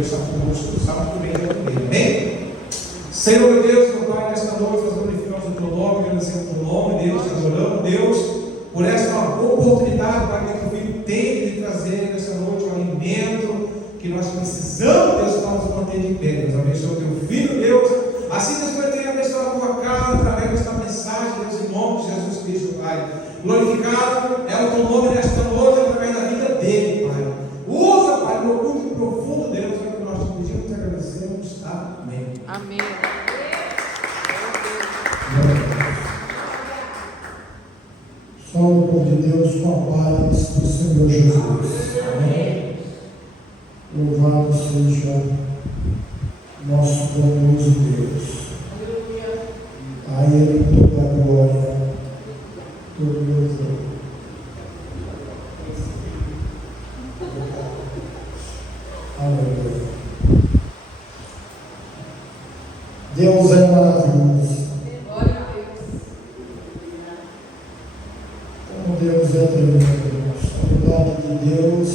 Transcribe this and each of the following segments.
Deus está conosco, sabe que vem também. Amém? Senhor Deus, meu Pai, nesta noite nós glorificamos o teu nome, agradecemos o teu nome, Deus, te adoramos, Deus, por esta oportunidade, Pai, que o Filho tem de trazer nesta noite um alimento que nós precisamos, Deus, para nos manter de pé. Deus, abençoe o teu Filho, Deus. Assim, Deus, vai ter abençoado a tua casa através desta mensagem, Deus, em nome de Jesus Cristo, Pai. Glorificado é o teu nome nesta noite através da vida dele, Pai. Usa, Pai, no culto profundo, Deus, é o que nós te pedimos e agradecemos. Amém. Amém. Só o povo de Deus com a paz do Senhor Jesus. Amém. Louvado seja nosso bondoso Deus. A Ele toda a glória, todo o louvor. Aleluia. Deus é maravilhoso. Como Deus é tremendo, irmãos. A bondade de Deus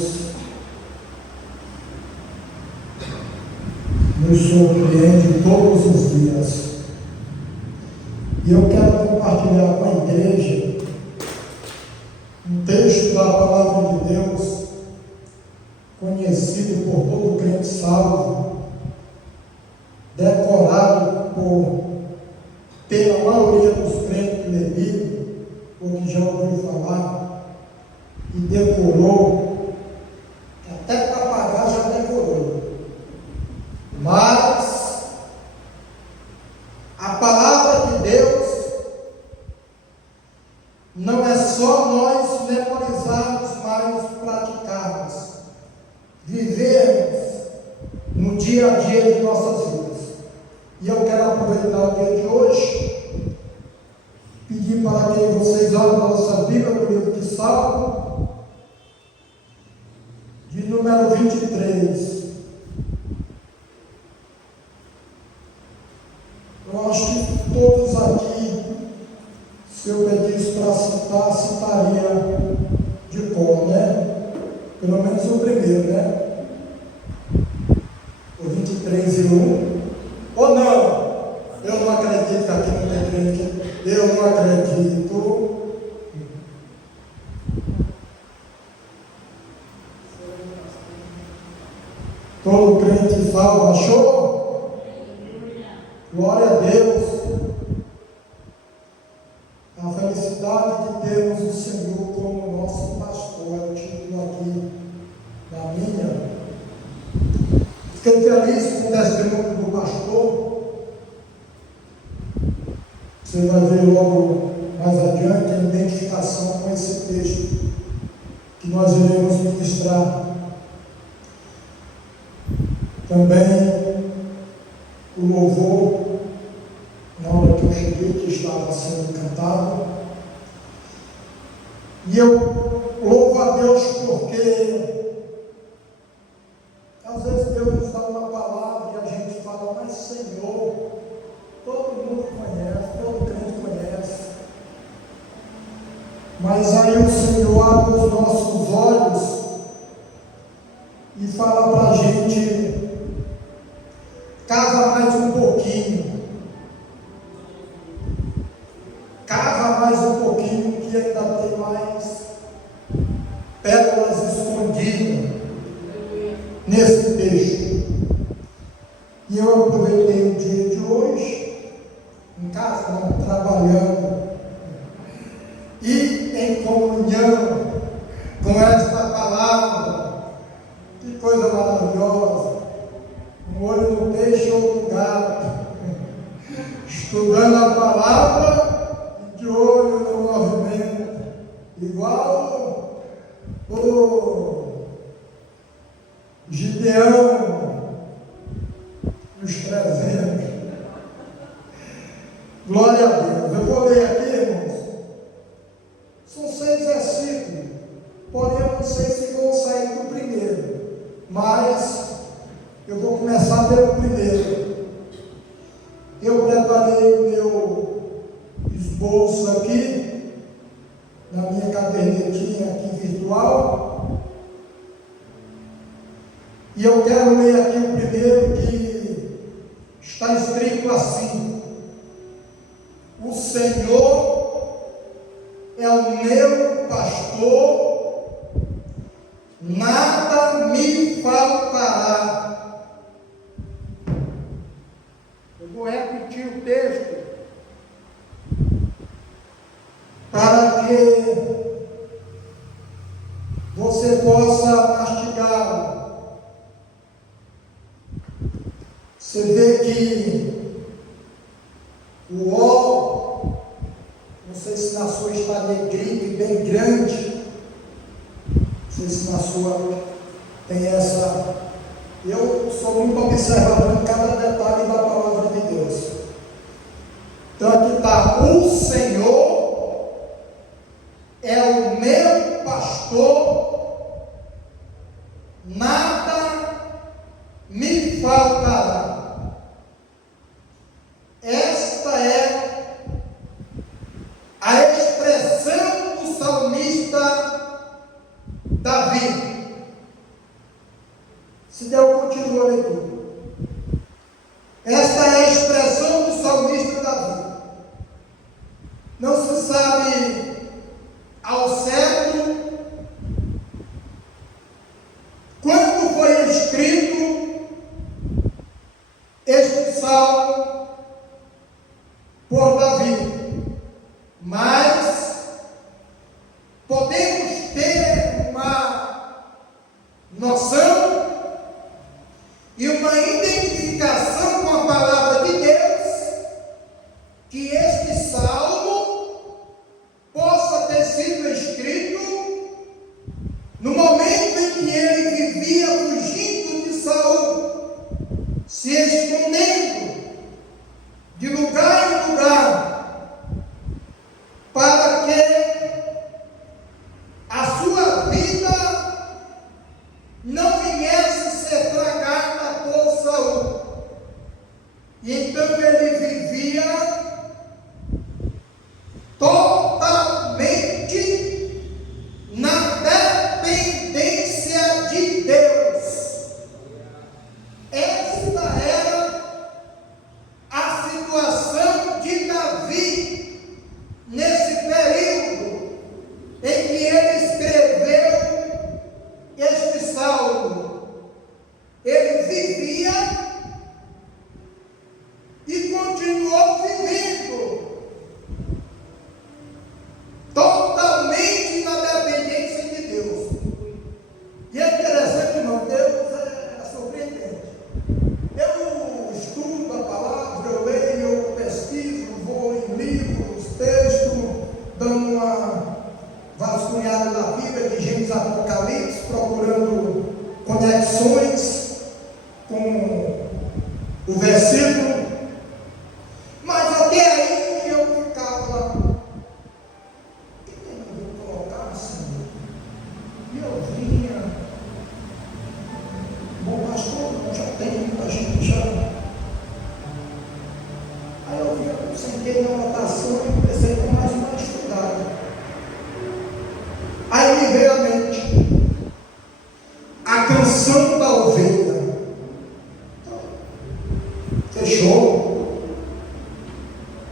nos surpreende todos os dias. E eu quero compartilhar com a igreja um texto da palavra de Deus, conhecido por todo crente salvo, decorado pela maioria dos crentes que lê Bíblia, ou que já ouviu falar, e decorou, até papagaio já decorou. Mas a palavra de Deus não é só nós memorizarmos, mas praticarmos, vivermos no dia a dia de nossas vidas. E eu quero aproveitar o dia de hoje, pedir para que vocês olhem para a nossa Bíblia no livro de Salmo, de número 23. Eu acho que todos aqui, se eu pedisse para citar, citaria de cor, né? Pelo menos o primeiro, né? O 23 e 1. Ou não? Eu não acredito que aqui não tem crente. Eu não acredito. Todo crente salvo achou? Glória a Deus. A felicidade de termos o Senhor como nosso pastor. Eu tive aqui na minha. Fiquei feliz com o testemunho do pastor. Você vai ver logo mais adiante a identificação com esse texto que nós iremos ministrar. Também o louvor, na hora que eu cheguei, que estava sendo cantado. E eu louvo a Deus porque às vezes Deus nos dá uma palavra e a gente fala, mas Senhor, todo mundo conhece, todo crente conhece. Mas aí o Senhor abre os nossos olhos e fala para a gente, cava mais um pouquinho. Cava mais um pouquinho que ainda tem mais pérolas escondidas nesse texto. E eu aproveitei o dia de hoje, em casa, não, trabalhando, e em comunhão com esta palavra. Que coisa maravilhosa! Um olho no peixe, outro no gato, estudando a palavra e de olho no movimento, igual o Gideão nos 300. Glória a Deus. Eu vou ler aqui, irmãos. São 6 versículos, porém eu não sei se vou sair do primeiro, mas eu vou começar pelo primeiro. Eu preparei o meu esboço aqui, na minha cadernetinha aqui virtual, E eu quero ler aqui o primeiro, que está escrito assim: o Senhor é o meu pastor, nada me faltará. Eu vou repetir o texto para que você possa mastigá-lo. Você vê que o ó, não sei se na sua está negrito e bem grande, não sei se na sua tem essa. Eu sou muito observador em cada detalhe da palavra de Deus. Então aqui está: o Senhor é o meu pastor, nada me faltará. Esta é a expressão do salmista Davi. Se der, continua a leitura. Esta é a expressão do salmista Davi. Não se sabe ao certo quando foi escrito este salmo por Davi, mas podemos ter uma noção e uma identificação com a palavra de Deus, que este salmo possa ter sido escrito no momento em que ele vivia fugindo de Saul, se escondendo de lugar em lugar, para que a sua vida não viesse ser tragada por Saul. E então ele vivia totalmente na dependência de Deus. Esta era a situação de Davi nesse período em que ele escreveu este salmo. Ele vivia e continuou vivendo totalmente na dependência de Deus. E é interessante, irmão, Deus é surpreendente. Eu estudo a palavra, eu leio, eu pesquiso, vou em livros, textos, dando uma vasculhada na Bíblia, de Gênesis a Apocalipse, procurando conexões com o versículo. Mas até aí eu ficava: o que eu colocar assim? E eu vinha: bom, pastor, já tem muita gente já. Aí eu sentei na anotação e comecei com mais uma estudada. Aí me veio à mente a canção da ovelha. Fechou?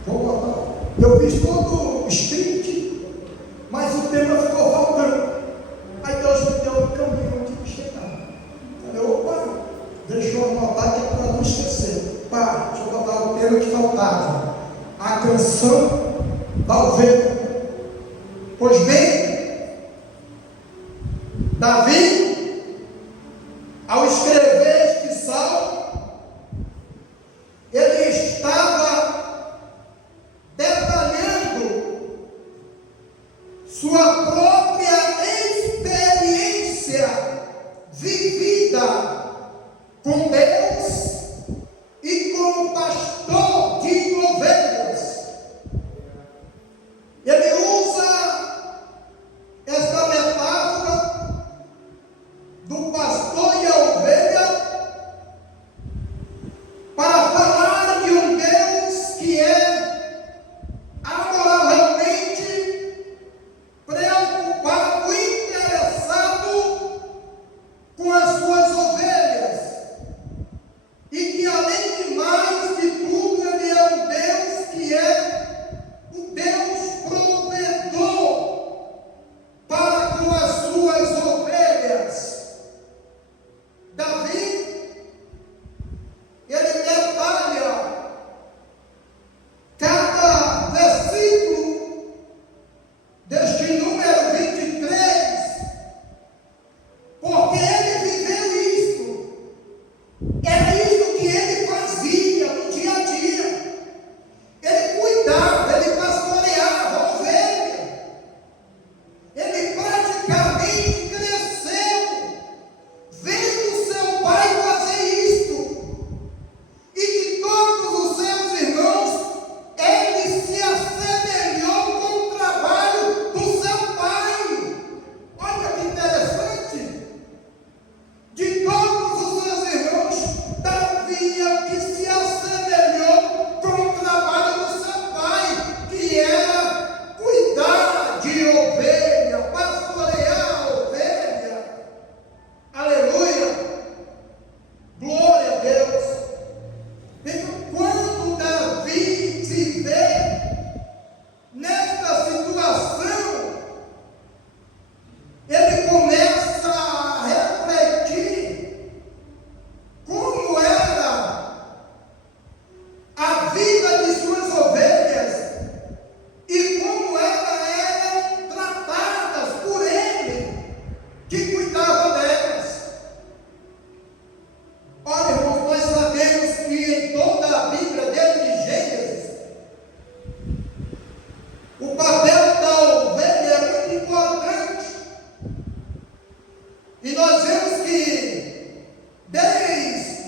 Vou botar. Eu fiz todo o script, mas o tema ficou faltando. Aí Deus me deu o caminho onde eu chegar. Falei: opa, deixa eu anotar que é para não esquecer. Pá, deixa eu botar o tema que faltava: a canção da ovelha. Pois bem, Davi, ao escrever este salmo, ele estava detalhando sua própria experiência vivida com Deus e como pastor de ovelhas. Ele usa esta metáfora do pastor e a ovelha para falar de um Deus que é amoravelmente preocupado, interessado com as suas ovelhas.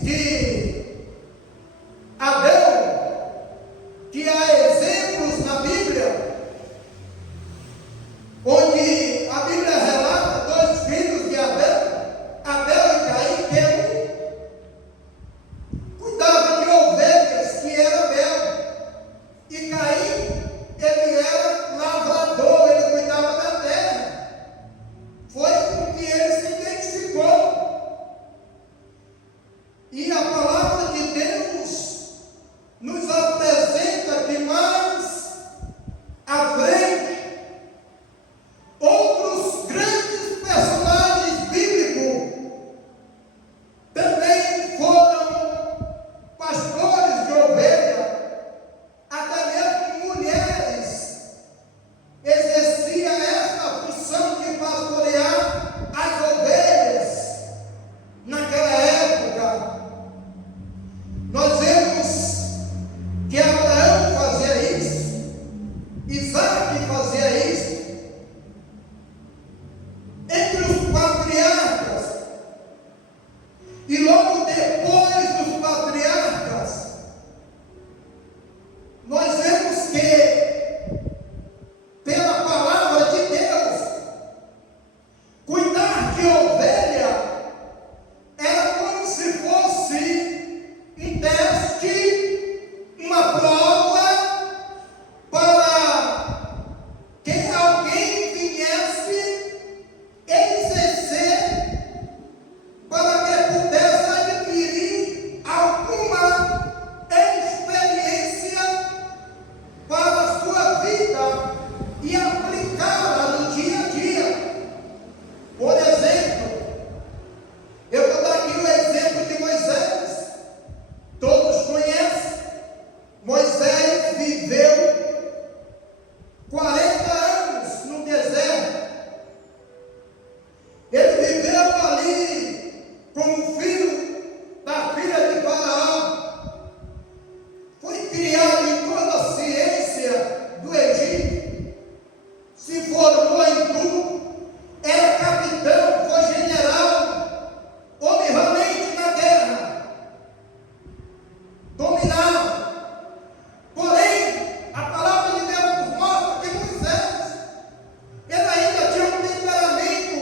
de Abel, que há exemplos na Bíblia, onde a Bíblia relata dois filhos de Abel, Abel e Caim, que cuidava de ovelhas, que era Abel, e Caim, ele era lavrador, ele cuidava da terra. Foi com que ele se identificou. E a palavra de Deus nos apresenta que mais à frente, outros grandes personagens bíblicos também foram pastores de ovelha, até mesmo mulheres exerciam essa função de pastorear as ovelhas naquela época. Nós vemos que Abraão fazia isso, Isaac fazia isso. Entre os patriarcas, e logo depois dos patriarcas, nós vemos que, pela palavra de Deus, cuidar de ovelha era como se fosse um teste, uma prova para que alguém viesse exercer, para que pudesse adquirir alguma experiência para a sua vida e aplicá-la no dia a dia. Por exemplo, eu vou dar aqui o exemplo de Moisés. Todos conhecem. Moisés viveu 40 anos no deserto. Ele viveu ali como filho da filha de Faraó. Foi criado em toda a ciência do Egito. Se formou em tudo. Era capitão, foi general, homem valente na guerra, dominava. Porém, a palavra de Deus nos mostra que Moisés, ele ainda tinha um temperamento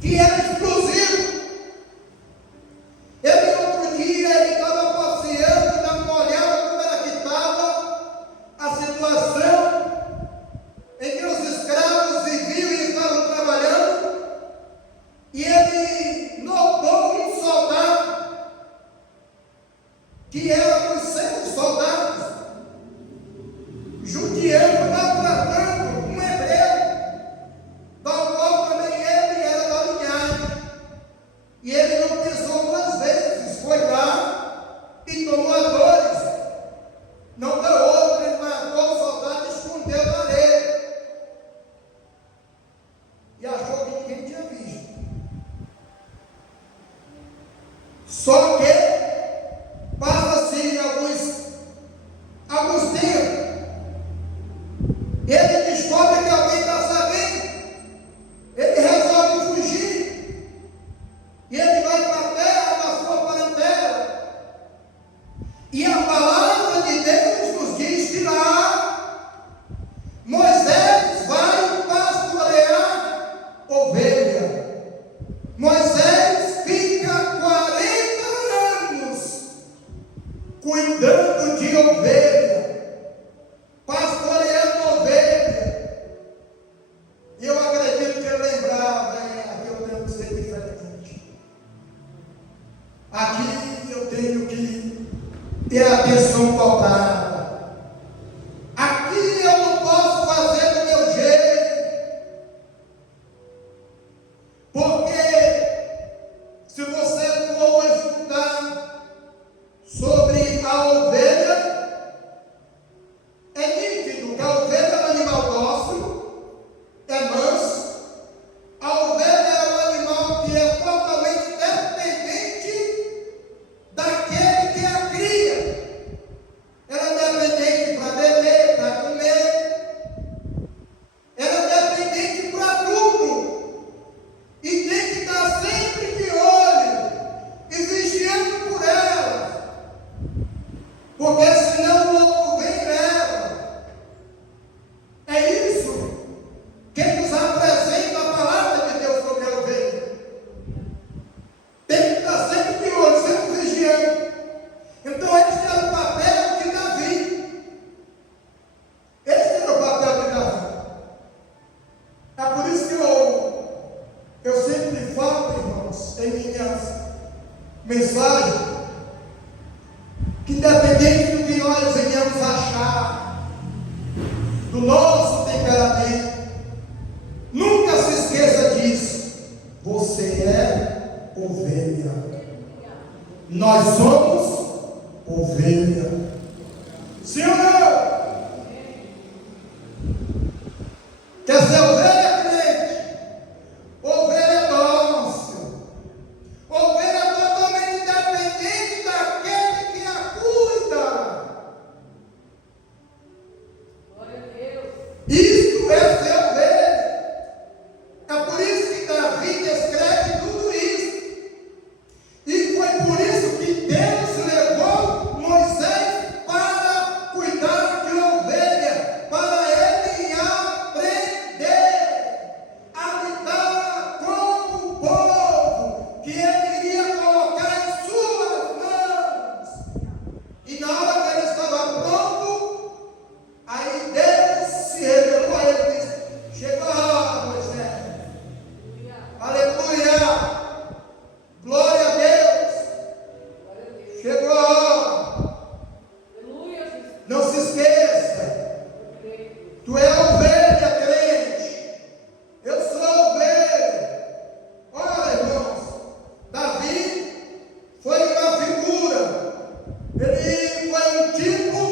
que era explosivo. Ele, outro dia, ele estava passeando, dando uma olhada como era que estava a situação em que os escravos viviam e estavam trabalhando, e ele notou um soldado, que era dos 100 soldados, judiando, maltratando um hebreu, da qual também ele era da linhagem. E ele não pensou duas vezes, foi lá e tomou a dores. Não deu outra, ele matou o soldado e escondeu na areia. E achou que ninguém tinha visto. Só que passa-se alguns tempos, ele descobre que alguém está sabendo, ele resolve fugir, e ele vai para a terra da sua parentela, e a palavra de Deus nos diz que lá Moisés vai pastorear ovelha. Moisés fica 40 anos cuidando de ovelha, pastoreando ovelha. E eu acredito que ele lembrava, aqui eu tenho que ser diferente. Aqui eu tenho que ter a atenção pautada. Aqui eu não posso fazer do meu jeito. Porque se você for estudar sobre a ovelha, é nítido que a ovelha é um animal dócil, é manso. A ovelha é um animal que é totalmente dependente daquele que a cria. Ela porque senão o lobo vem e leva. É isso que nos apresenta a palavra de Deus sobre a ovelha. Tem que estar sempre de olho, sempre vigiando. Então este era o papel de Davi. Este era o papel de Davi. É por isso que eu sempre falo, irmãos, em minhas mensagens, que independente do que nós venhamos achar, do nosso temperamento, nunca se esqueça disso. Você é ovelha. Nós somos ovelha. Sim ou não? Quer ser ovelha, crente? Ovelha dócil. Ovelha totalmente dependente daquele que a cuida. Glória a Deus. Isso é ser ovelha. É por isso que Davi descreve tudo isso. E foi por isso que Deus levou Moisés para cuidar de ovelha, para ele aprender a lidar com o povo que ele iria colocar em suas mãos. E na hora que ele estava pronto, aí Deus se revelou a ele e disse: chegou a hora, Moisés. Aleluia! Glória a Deus! Chegou a hora! Não se esqueça! Tu é ovelha, crente! Eu sou ovelha! Olha, irmãos, Davi foi uma figura, ele foi um tipo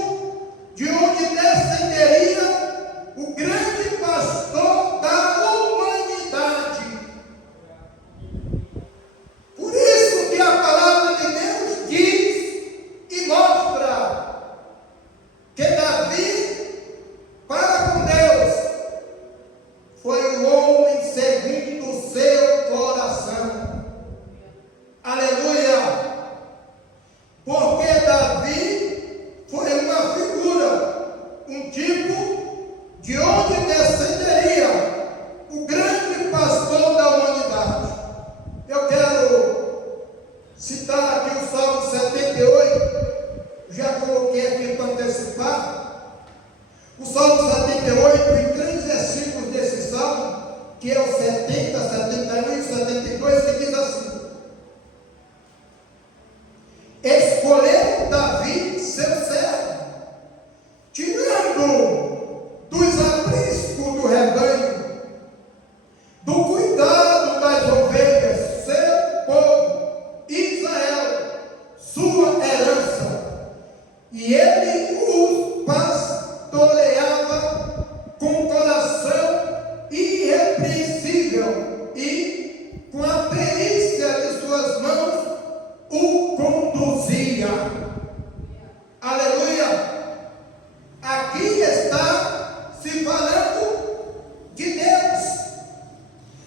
de onde descenderia o grande pastor da humanidade. Por isso que a palavra de Deus diz e mostra que Davi, para com Deus, foi o homem segundo o seu coração. Aleluia! Porque Davi foi uma figura, um tipo de onde descenderia o grande pastor da humanidade. Eu quero citar aqui o Salmo 78, já coloquei aqui para antecipar. O Salmo 78, em 3 versículos desse Salmo, que é o 70, 71 e 72, que diz assim: escolheu Davi seu servo, tirando dos apriscos do rebanho, do cuidado das ovelhas, seu povo, Israel, sua herança, e ele os pastoreava com coração irrepreensível e com a perícia de suas mãos o conduzia. Aleluia! Aqui está se falando de Deus.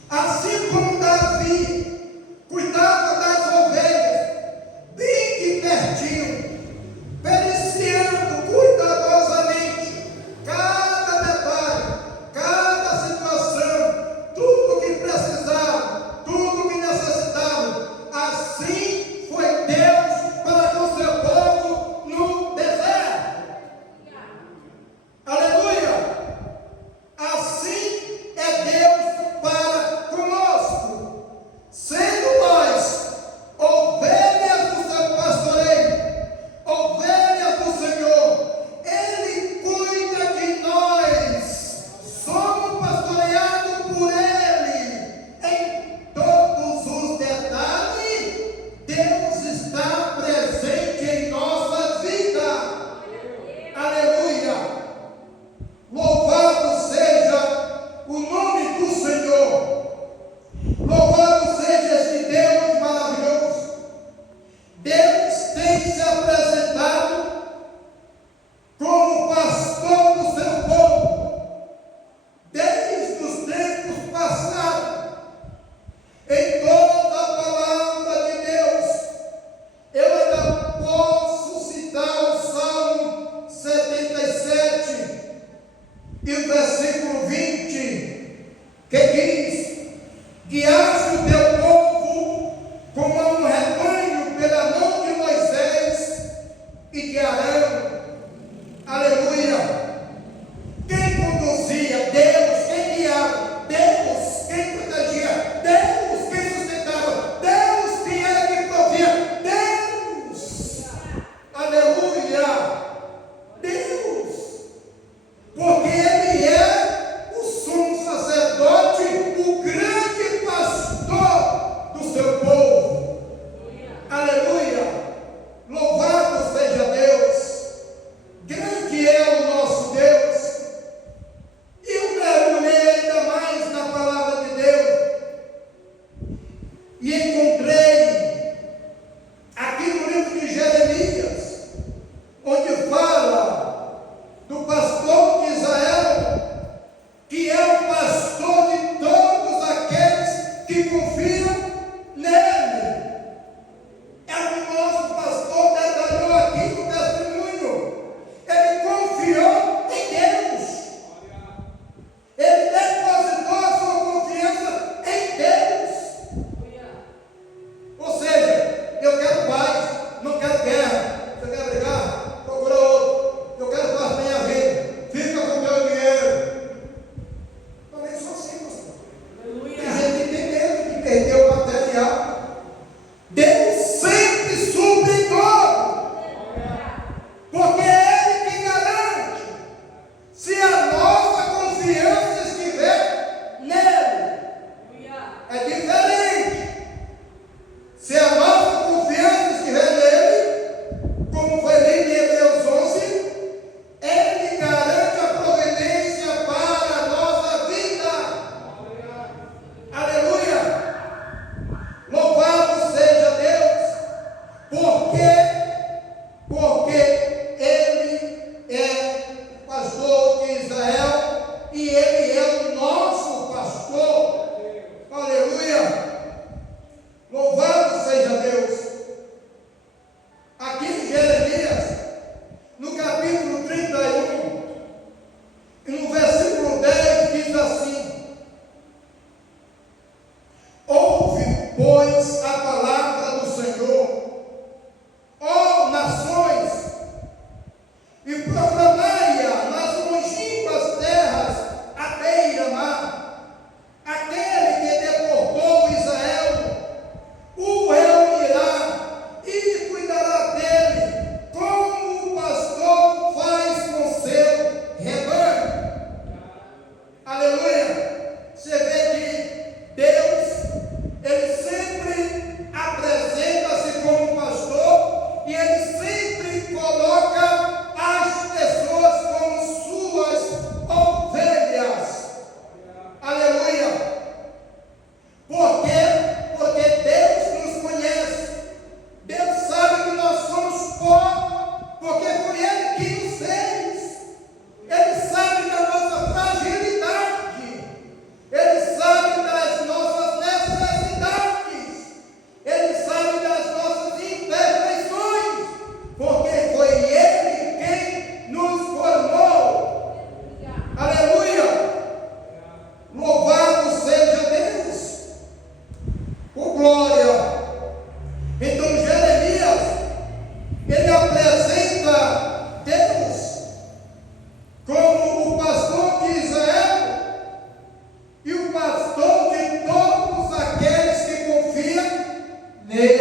Assim como Davi cuidava das ovelhas, bem de pertinho, periciando cuidadosamente cada detalhe, cada situação, tudo que precisava, tudo que necessitava. Assim foi Deus para com seu povo.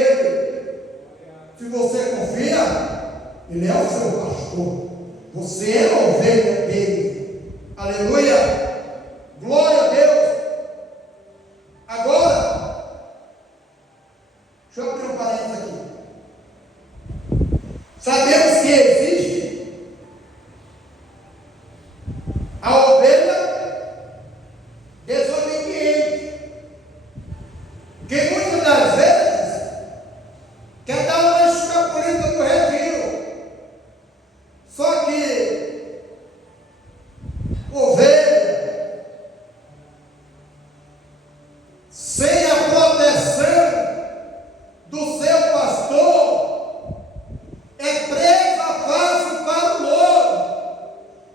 Ele. Se você confia, Ele é o seu pastor. Você é a ovelha dele. Aleluia. Glória a Deus. Agora, deixa eu abrir um parênteses aqui. Sabemos que existe a ovelha desobediente, que muitas das vezes quer dar uma escapulida do retiro. Só que ovelha sem a proteção do seu pastor é presa fácil para o lobo,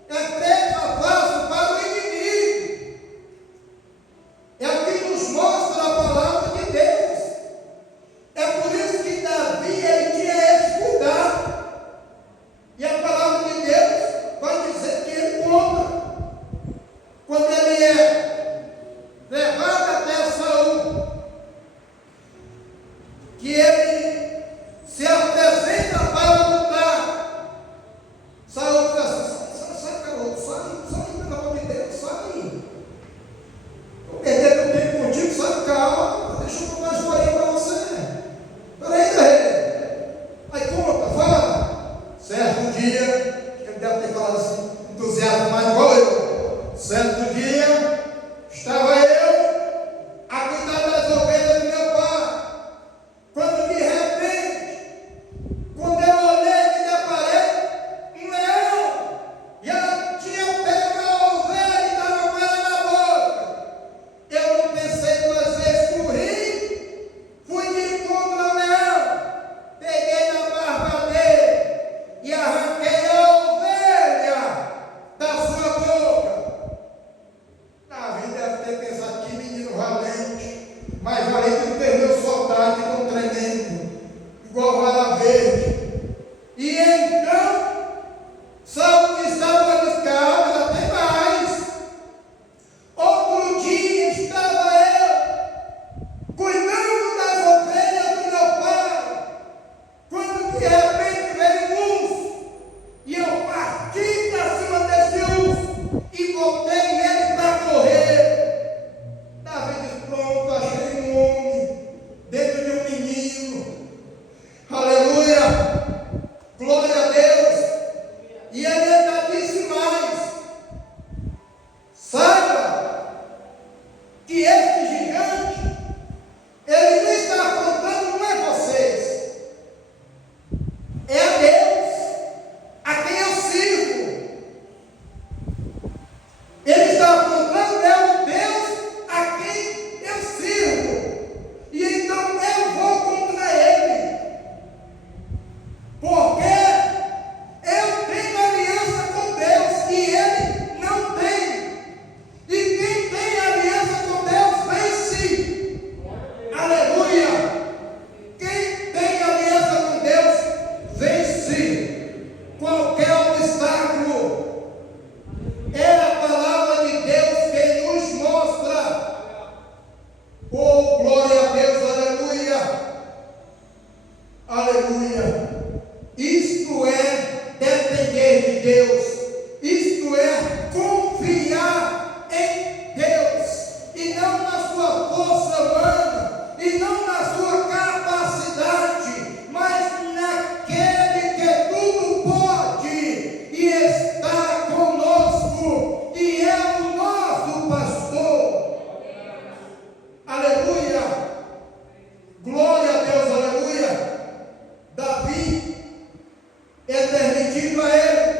é presa fácil para o inimigo. É o que nos mostra a palavra de Deus. É por isso que Davi ele tinha esse cuidado. E a palavra de Deus vai dizer que ele conta. Quando ele é levado até Saul, que ele se apresenta para lutar. Saul diz assim: sai, garoto, sai, pelo amor de Deus, sai. Estou perdendo tempo contigo, sai, calma, deixa eu contar uma historinha para você. Peraí, rei. Aí conta, fala. Certo dia, ele deve ter falado assim, entusiasmo, mas igual eu. Certo dia, estava eu a cuidar das ovelhas do meu pai. Quando de repente, quando eu olhei, me deparei um leão. E ela tinha pego a ovelha e estava com ela na boca. Eu não pensei duas vezes, corri, fui de encontro ao leão, peguei na barba dele e arranquei a ovelha da sua boca. Davi deve ter pensado: que menino valente, mais valente do que meus soldados que estão tremendo, igual vara verde. E então, Saul que estava descalço, ainda tem mais. Outro dia estava eu cuidando das ovelhas do meu pai, quando de repente veio um urso, e eu parti para cima desse urso e botei ele para correr. Davi diz: pronto, achei um homem dentro de um menino. Aleluia, glória a Deus. E ele ainda disse mais: saiba que este gigante, ele não está afrontando, não é vocês, é a Deus, a quem eu sirvo. Ele está afrontando é o Deus a quem eu sirvo. E então eu vou contra ele, porque eu tenho aliança com Deus e ele não tem. E quem tem aliança com Deus vence. Aleluia! Quem tem aliança com Deus vence qualquer obstáculo. É a palavra de Deus que nos mostra. Oh, glória a Deus, aleluia! Aleluia! Isto é depender de Deus, isto é confiar em Deus, e não na sua força humana, e não na sua capacidade, mas naquele que tudo pode e está conosco, e é o nosso pastor. Aleluia! Glória a Deus, aleluia! Davi é permitido a ele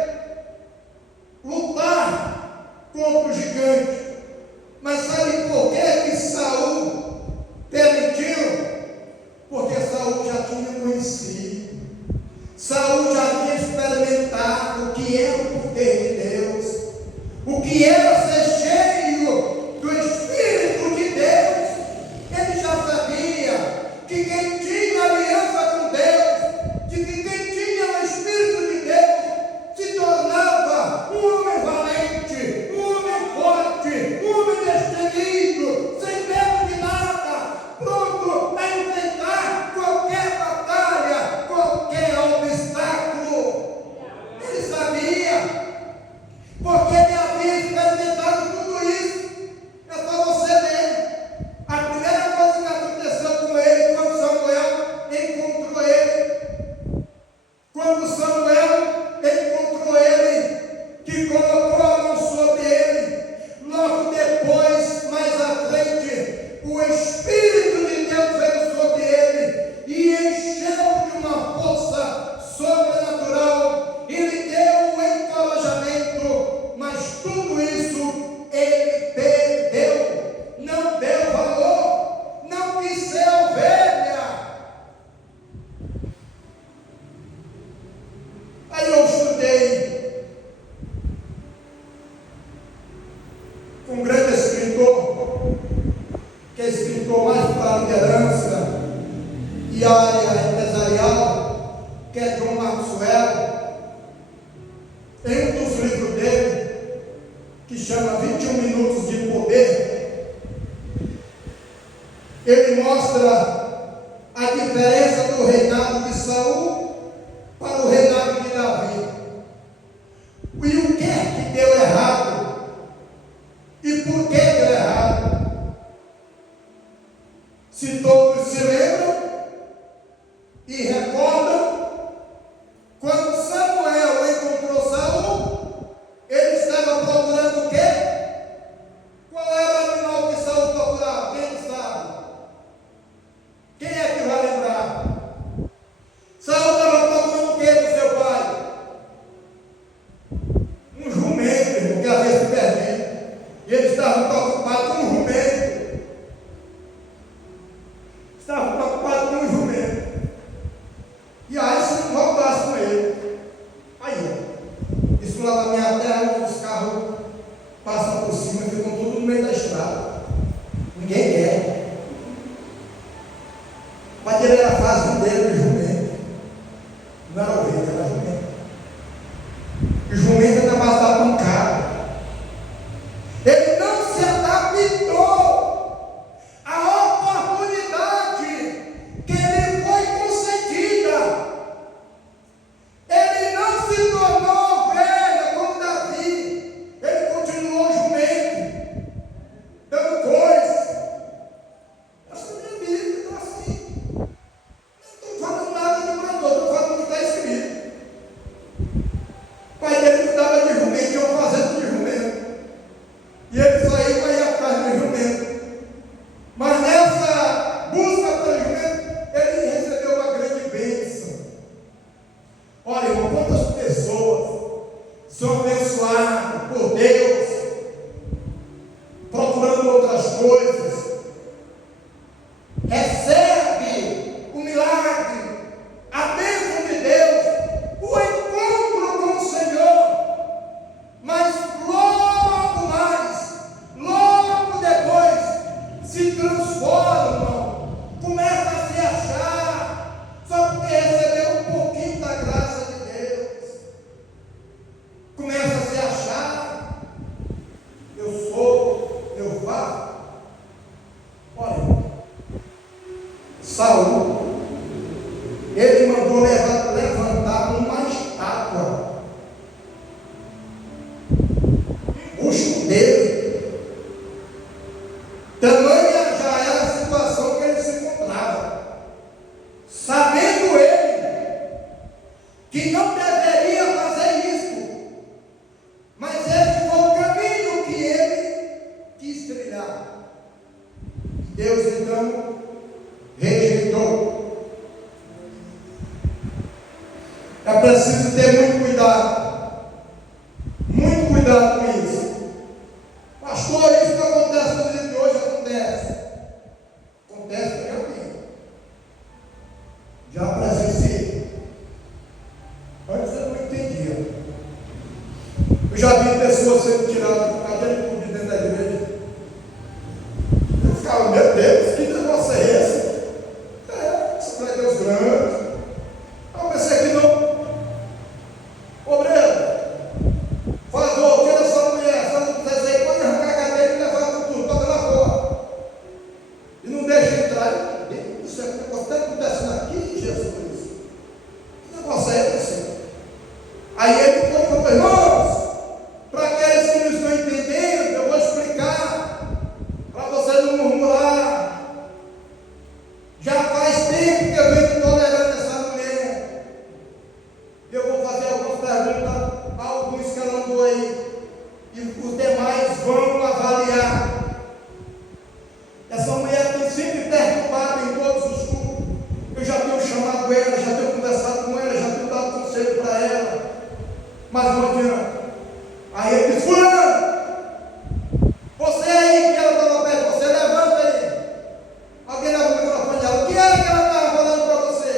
área empresarial, que é John Maxwell. Em um dos livros dele, que chama 21 Minutos de Poder, ele mostra a diferença do reinado de Saul para o reinado de Davi. E o que é que deu errado? E por que deu errado? Se todos se lembram e recordam, quando Samuel encontrou Saul, ele estava procurando o quê? Qual era o animal que Saul procurava? Quem sabe? Quem é que vai lembrar? Saul estava procurando o quê do seu pai? Um jumento, irmão, que havia se perdido. E ele estava preocupado com um jumento. Estava preocupado com um jumento. E aí, se não voltasse com ele, aí, ó, isso lá na minha terra, os carros passam por cima e ficam tudo no meio da estrada. Ninguém quer. Mas ele era fazendeiro de jumento. Não era ovelha, era jumento. E jumento é capaz de dar pancada. Ele não se adaptou à oportunidade que lhe foi concedida. Ele não se tornou ovelha como Davi. Ele continuou jumento, dando coisa. Essa é a minha Bíblia, está assim. Não estou falando nada de mandou, estou falando o que está escrito. O pai dele cuidava de jumento, tinha uma fazenda de jumento. E ele saiu para ir atrás do jumento. Mas nessa busca pelo jumento, ele recebeu uma grande bênção. Olha, irmão, quantas pessoas são abençoadas por Deus, procurando outras coisas, recebe o milagre, a bênção de Deus, o encontro com o Senhor, mas logo depois se transformam, começa a se achar, só porque recebeu um pouquinho da graça de Deus, começa a se achar, eu sou, eu faço. Olha, Saul, ele mandou levantar uma estátua, o busto dele. Tamanha já era a situação que ele se encontrava. Sabendo ele que não deveria fazer isso, mas esse foi o caminho que ele quis trilhar. Deus então rejeitou. É preciso ter muito cuidado com isso. Pastor, isso que acontece no dia de hoje acontece realmente. Já presenciei. Antes eu não entendia. Eu já vi pessoas sendo tiradas por cadeira de público dentro da igreja. Eu ficava, meu Deus, que negócio é esse? Isso vai ter os grandes. Eu pensei que não. Obreiro, favor, tira essa mulher, se ela não quiser sair, pode arrancar a cadeira e levar com tudo, bota lá fora. E não deixa entrar. Isso é o negócio que está acontecendo aqui, Jesus. Que negócio é esse? Aí ele foi e falou, irmãos, para aqueles que não estão entendendo, eu vou explicar, para você não murmurar. Já faz tempo que eu venho tolerando essa mulher. Eu vou fazer algumas perguntas a alguns que ela andou aí, e os demais vão avaliar. Essa mulher tem sempre perturbado em todos os cultos. Eu já tenho chamado ela, já tenho conversado com ela, já tenho dado conselho para ela, mas não adianta. Aí ele diz, fulano, você aí que ela estava perto, você levanta aí. Alguém leva o microfone dela, o que era que ela estava falando para você?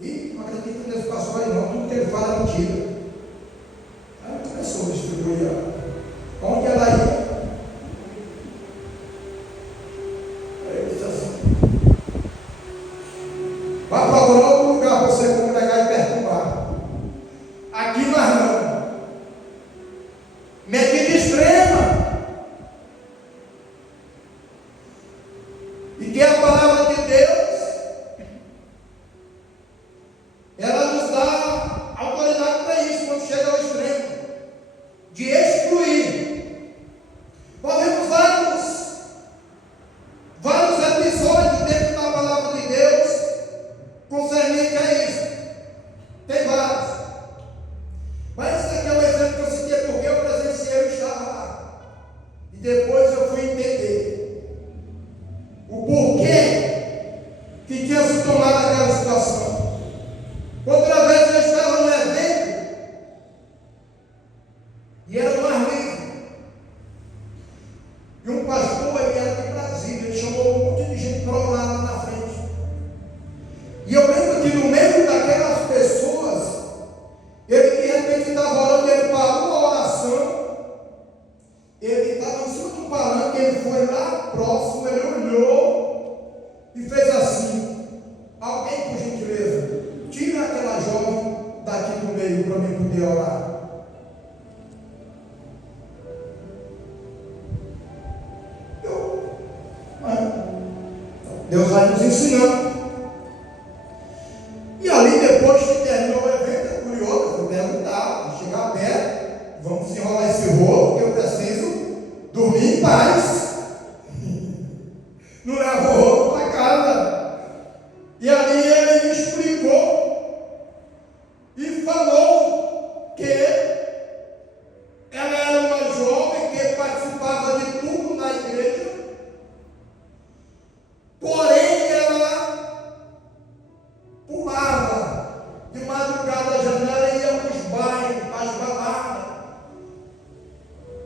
Ih, não acredito nesse pastor aí não, tudo que ele fala é mentira. Aí começou a distribuir. Onde ela ia? Aí ele disse assim, Vá procurar outro lugar para você congregar e perturbar. Aqui nós não. Medida extrema. E que a palavra de Deus, ela nos dá autoridade para isso, quando chega ao extremo, de excluir. Podemos vários episódios dentro da palavra de Deus concernente a isso. Tem vários. Mas esse aqui é um exemplo que eu citei porque eu presenciei, eu estava lá. E depois eu fui entender o porquê que tinha se tomado aquela situação. Outra vez eu estava no evento e era no ar livre. E um pastor, ele era de Brasília, ele chamou um monte de gente para orar lá na frente. E eu lembro que no meio daquelas pessoas, ele de repente estava orando, ele parou a oração, ele estava em cima do palanque, ele foi lá próximo, ele olhou e fez assim: alguém, por gentileza, tira aquela jovem daqui do meio para mim poder orar. Deus vai nos ensinando. E ali, depois que terminou o evento, é curioso, eu fui perguntar, vou chegar perto, vamos enrolar esse rolo, porque eu preciso dormir em paz. Não levo o rolo para casa. E ali ele me explicou e falou que ela era uma jovem que participava de tudo na igreja. Porém, ela pulava de madrugada da janela e ia para os bairros, para as baladas.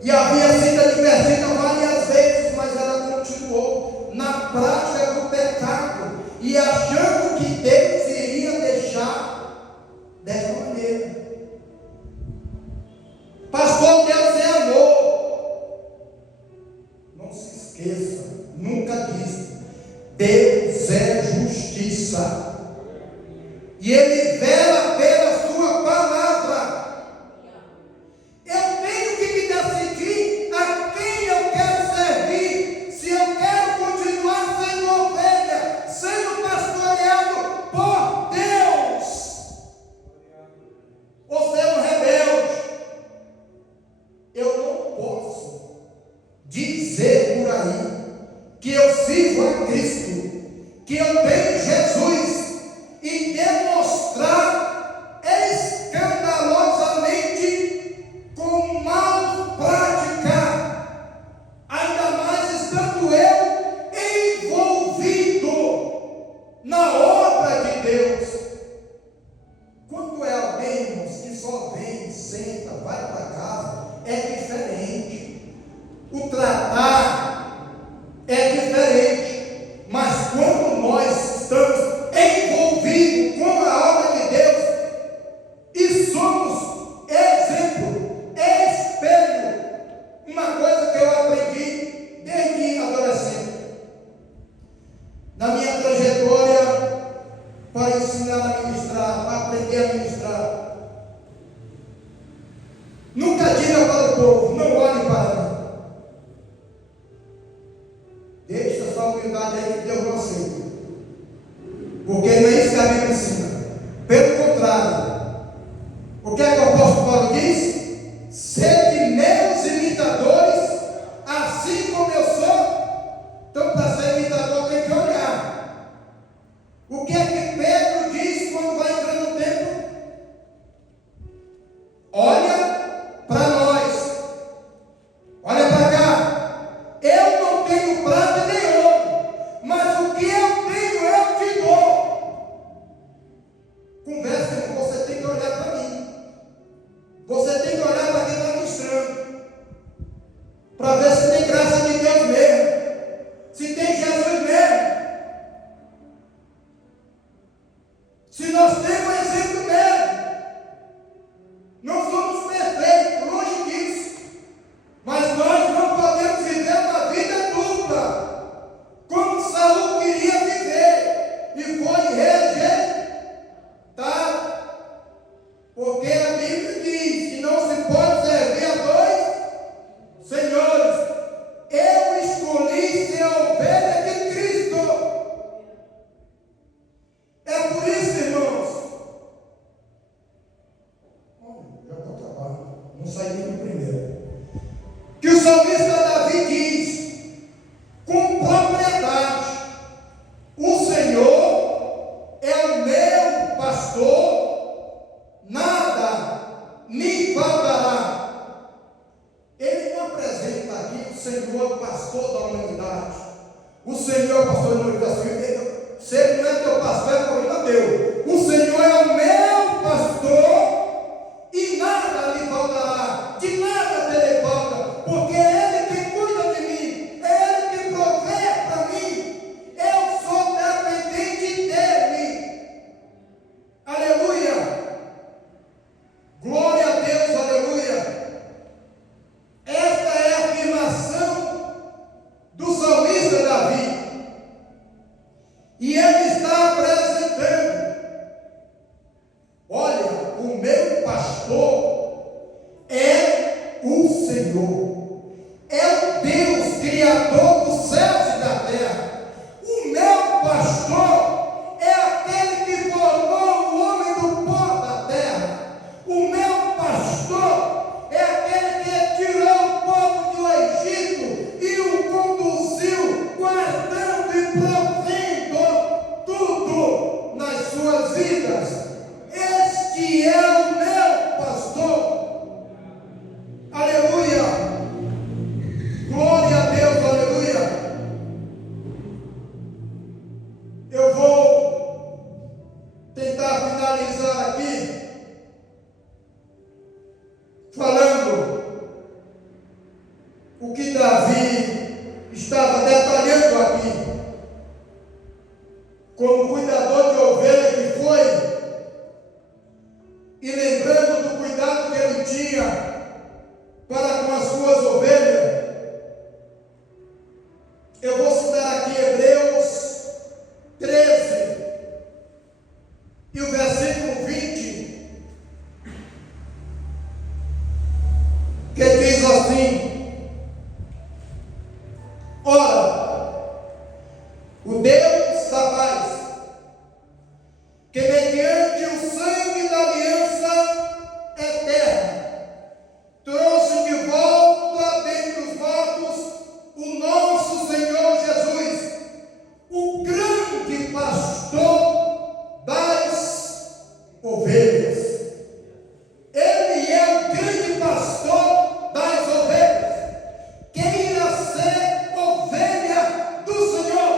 E havia sido advertida várias vezes, mas ela continuou na prática do pecado e achando que Deus iria deixar dessa maneira. Pastor, Deus é amor. Não se esqueça, nunca disse. Deus é justiça. E Ele vela pela sua palavra. Eu tenho que me decidir a quem eu quero servir. Se eu quero continuar sendo ovelha, sendo pastoreado por Deus, ou ser um rebelde. Eu não posso dizer por aí que eu sirvo a Cristo, que eu tenho Jesus, e demonstrar escandalosamente com mal prática, ainda mais estando eu envolvido na obra de Deus. Quando é alguém, irmãos, que só vem, senta, vai para casa, é diferente. O tratar é diferente. Mas quando nós estamos envolvidos com a obra de Deus e somos exemplo, espelho, uma coisa que eu aprendi desde adolescente, na minha trajetória para ensinar a ministrar, para aprender a ministrar, nunca diga para o povo: não olhe para mim. Deixa essa humildade aí que Deus não aceita. Porque não é isso que a Bíblia ensina. Pelo contrário, o que é que o apóstolo Paulo diz? Sede meus imitadores, assim como eu sou. Então, para ser imitador tem que olhar. O que é que Pedro diz quando vai entrar no templo? Olha para nós. Olha para cá. Eu não tenho prata nem ouro, mas o que eu tenho eu te dou. pastor, ele assim, se ele não é teu pastor, é problema teu. O Senhor é o meu pastor e nada me faltará, de nada terei falta, porque é Ele que cuida de mim, é Ele que provê para mim, eu sou dependente dEle. Aleluia! Glória a Deus, aleluia! Esta é a afirmação do salmista Davi. E ele está apresentando: olha, o meu pastor é o Senhor, é o Deus Criador dos céus e da terra. O meu pastor é aquele que formou o homem do pó da terra. O meu pastor é aquele que tirou o povo do Egito e o conduziu, guardando e provendo tudo nas suas vidas. Este é o meu pastor. Aleluia. Glória a Deus, aleluia. Eu vou tentar finalizar aqui falando o que Davi estava detalhando aqui. Como cuidador de ovelha que foi, e lembrando do cuidado que ele tinha para com as suas ovelhas, eu vou citar aqui Hebreus 13 e o versículo 20, que diz assim: ora, o Deus da paz, que mediante o sangue da aliança eterna trouxe de volta dentre os mortos o nosso Senhor Jesus, o grande pastor das ovelhas. Ele é o grande pastor das ovelhas. Queira ser ovelha do Senhor,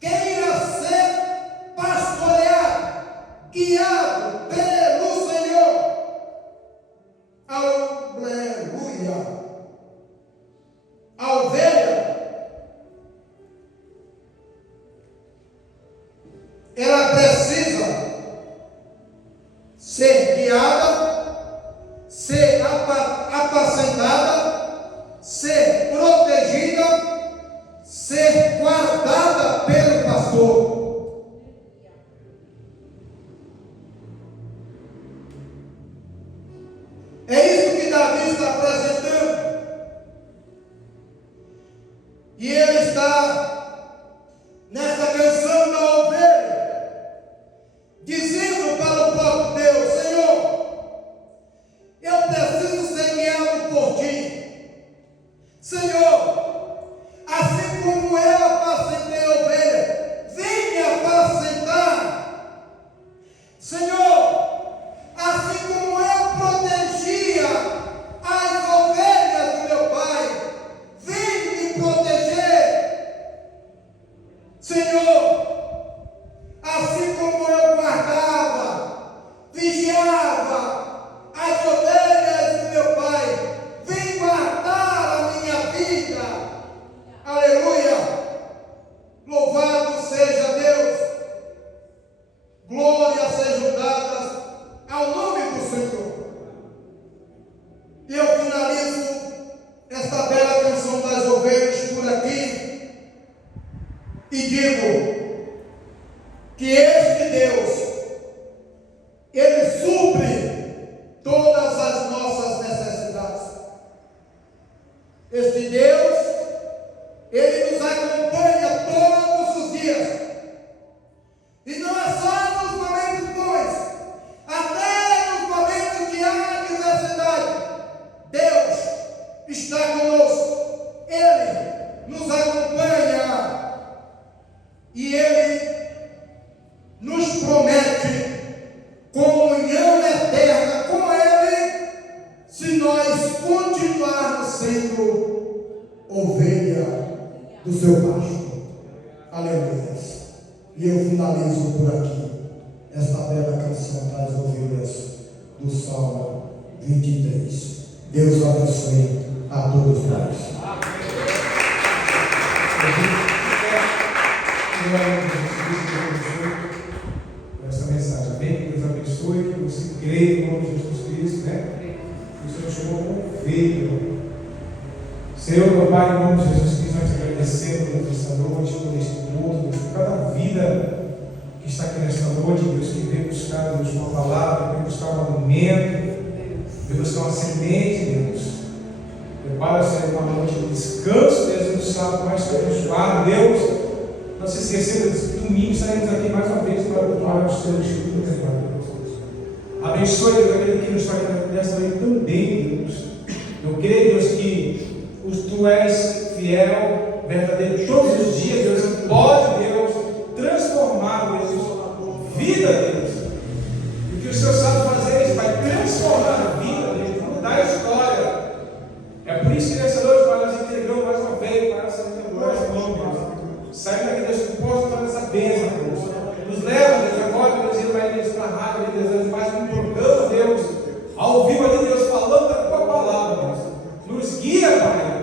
queira ser pastoreado, guiado pelo Senhor. Aleluia. A ovelha, ela precisa ser guiada, ser apacentada, ser protegida, ser guardada pelo pastor. É isso que Davi está apresentando. E ele está nessa canção da ovelha, dizendo para o próprio Deus: Senhor, eu preciso ser guiado por ti. Senhor, assim como eu apacentei a ovelha, vem me apacentar. Senhor, assim como eu protegia as ovelhas do meu pai, vem me proteger. Senhor, assim como eu guardava, vigiava as ovelhas do meu pai, vem guardar a minha vida. Aleluia. Louvado seja Deus. Glórias sejam dadas ao nome do Senhor. E eu finalizo esta bela canção das ovelhas por aqui e digo que este Deus, Ele supre todas as nossas necessidades. Este Deus, Ele nos acompanha todos os dias. E não é só nos momentos bons, até nos momentos de adversidade, Deus está conosco. Ele nos acompanha e Ele nos promete comunhão eterna com Ele, se nós continuarmos sendo ovelha do seu pasto. finalizo por aqui esta bela canção das ovelhas do Salmo 23. Deus abençoe a todos nós. Essa mensagem, amém? Que Deus abençoe, que você creia em nome de Jesus Cristo, né? Que o Senhor chamou como ovelha. Senhor, meu Pai, em nome de Jesus Cristo, nós te agradecemos nesta noite por este culto, por cada vida que está aqui nesta noite, Deus, que vem buscar, Deus, uma palavra, vem buscar um alimento, vem buscar uma semente, Deus. Prepara, Senhor, uma noite de descanso, Deus, no sábado mais abençoado, Deus. Não se esqueçamos que domingo estaremos aqui mais uma vez para cultuar os seus estudos, Deus. Abençoe, Deus, aquele que nos está aqui nesta noite também, Deus. Eu creio, Deus, que Tu és fiel, verdadeiro, todos os dias, Deus, que pode, Deus, transformar, Deus, vida, Deus. E o que o Senhor sabe fazer é isso, vai transformar a vida, Deus, mudar a história. É por isso que nessa noite, Pai, nós entregamos mais uma vez para essa nome, Deus. Sai daqui, Deus, que possa fazer essa bênção, Deus. Nos leva, Deus, agora, Deus, indo para Deus, para a rádio, Deus, mais um programa, Deus, ao vivo ali, Deus, falando da Tua palavra, Deus. Nos guia, Pai.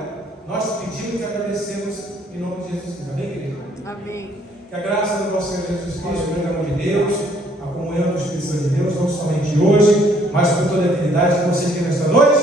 Nós pedimos e agradecemos em nome de Jesus Cristo. Amém, querido? Amém. Que a graça do nosso Senhor Jesus Cristo, o grande amor de Deus, a comunhão do Espírito Santo de Deus, não somente hoje, mas por toda a eternidade, com você aqui nesta noite.